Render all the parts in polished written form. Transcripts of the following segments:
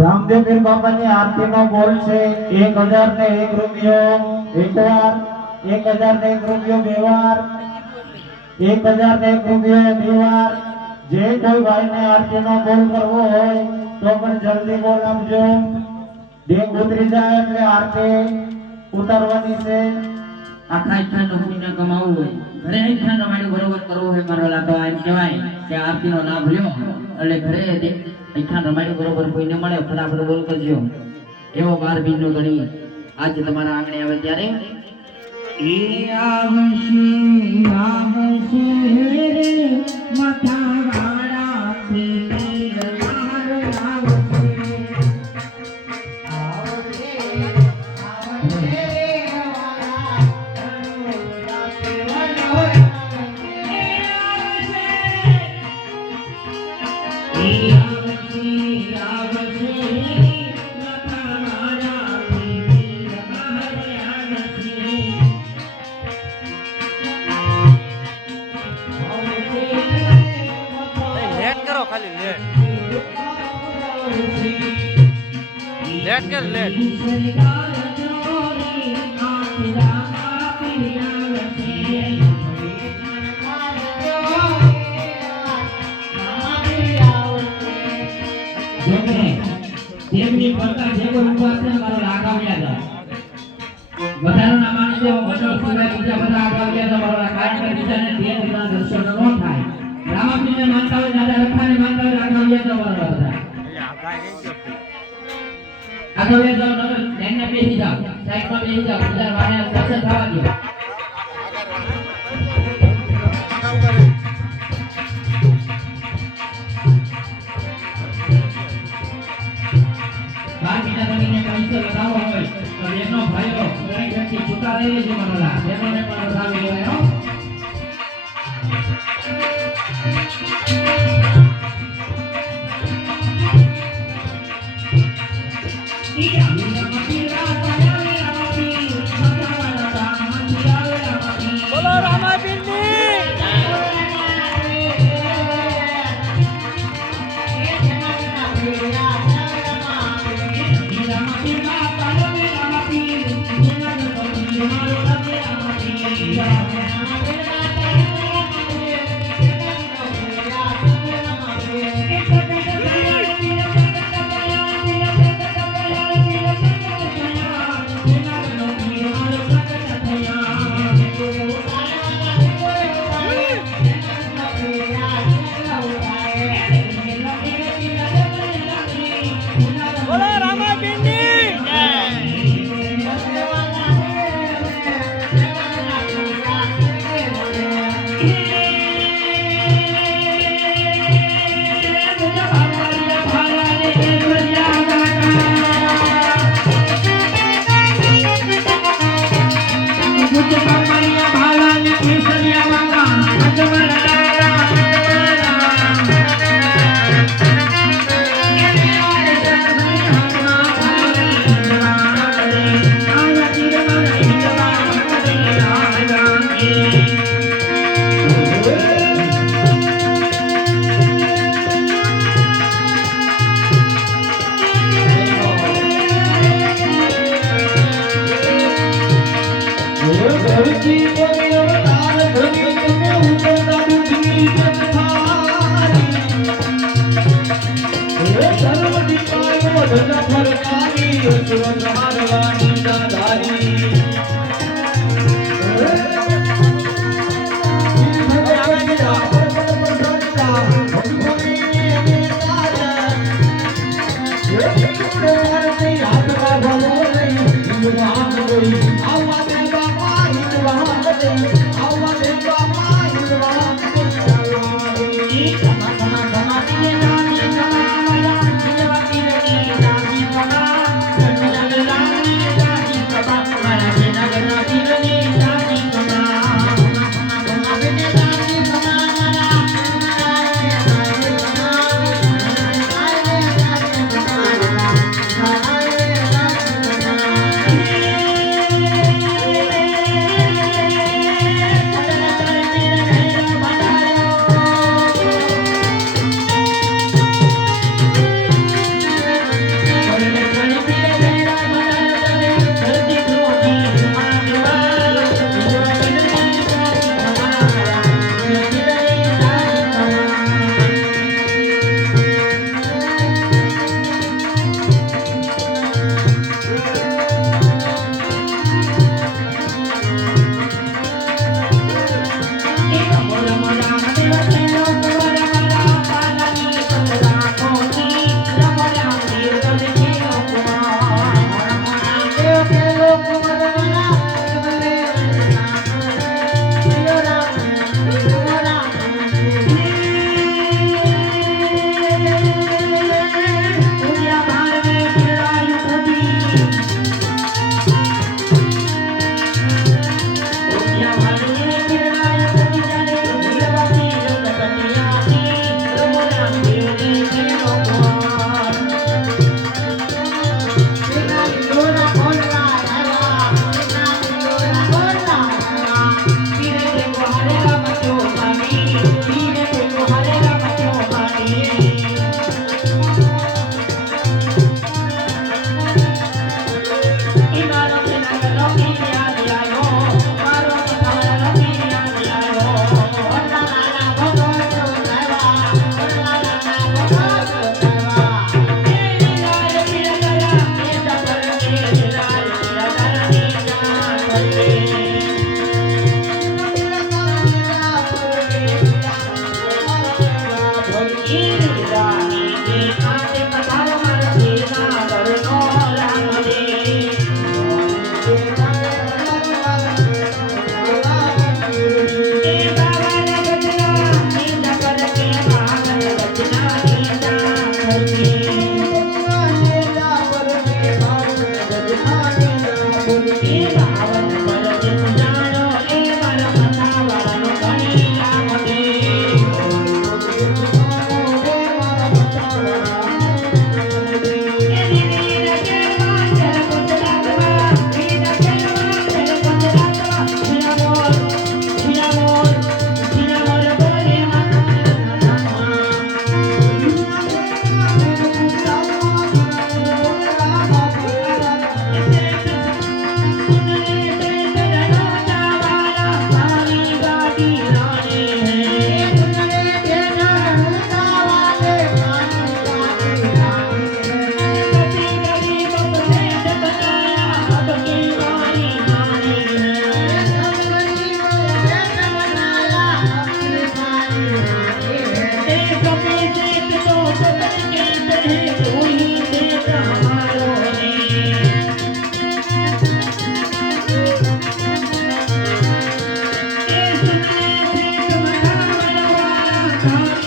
રામદેવ પીર બાપાની આરતીનો બોલ છે 1001 રૂપિયો એક વાર, 1001 રૂપિયો બે વાર, 1001 રૂપિયો બે વાર. જે કોઈ ભાઈને આરતીનો બોલ કરવો હોય તો પણ જલ્દી બોલ આપજો. ડેગ ઉતરી જાય એટલે આરતી ઉતારવાની છે. આખા ઈચ્છાનો પુણ્ય કમાવવું હોય, ઘરે ઈચ્છાનો માડું બરોબર કરવો હોય મારો લાતો એમ કહેવાય કે આરતીનો લાભ લ્યો એટલે ઘરે ઈચ્છા રમાડું બરોબર કોઈને મળે ફટાફટ બોલ કરજો. એવો 12 બીજનો ગણી આજ તમારા આંગણે આવે ત્યારે એ આવશે રે માથા વાળા પીર મારો આવશે. लेट कर लेट તેમની કરતા જે કોઈ ઉભા છે મારો લાગાવ્યા હતા બધાનો નામ આની દેવો વડો સુરા બીજા બધા આગાવ્યા હતા મારો કારણ કે બીજાને તે વિના દર્શન ન થાય. રામાપીરને માનતા હોય, દાદા રખાને માનતા હોય, આગાવ્યા હતા મારો બધા આગાવ્યા જાવ નગર લાઈનમાં બેસી જાવ, સાઈડમાં બેસી જાવ, બધા વાળા દર્શન થવા દો. પૈસો લગાવો હોય તો એનો ભાઈઓ દરેક વ્યક્તિ છૂટા રહે છે મનોલા એમને પણ લગાવી લેવાય હો. बोलो रामापीर Yeah. Thank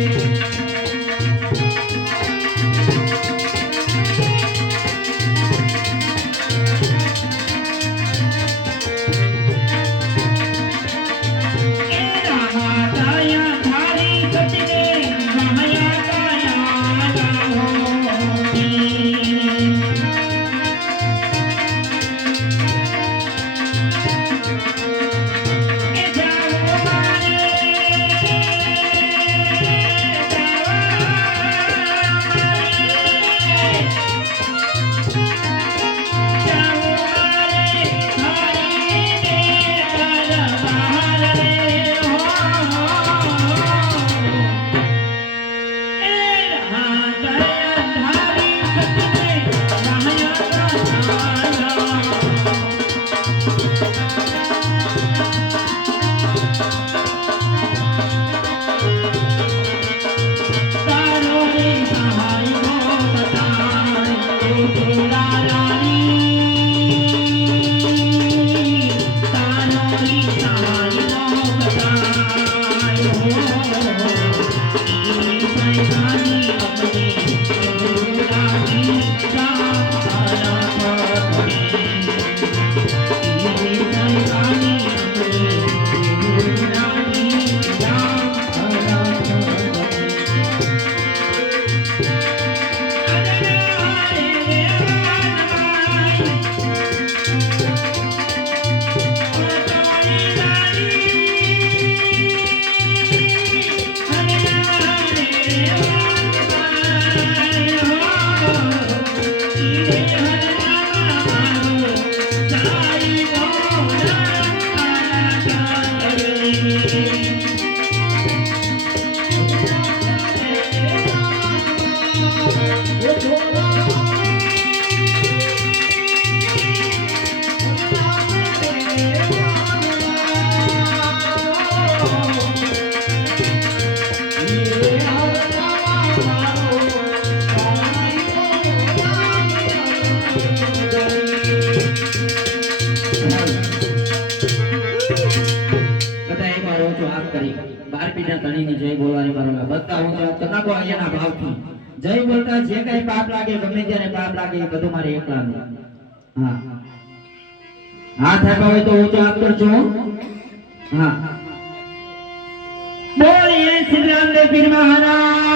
you. બધા ઊંચો હાથ કરી 12 પીઠના ધણીની જય બોલવાની મારો બધા ઊંચો હાથ કરી નાખો અહીંયાના ભાવથી જય બોલતા જે કઈ પાપ લાગે ગમે ત્યારે પાપ લાગે એ બધું મારે એકલાનું હા હાથ આપ્યા હોય તો ઊંચો હાથ કરજો હા બોલીએ શ્રી રામદેવ પીર મહારાજ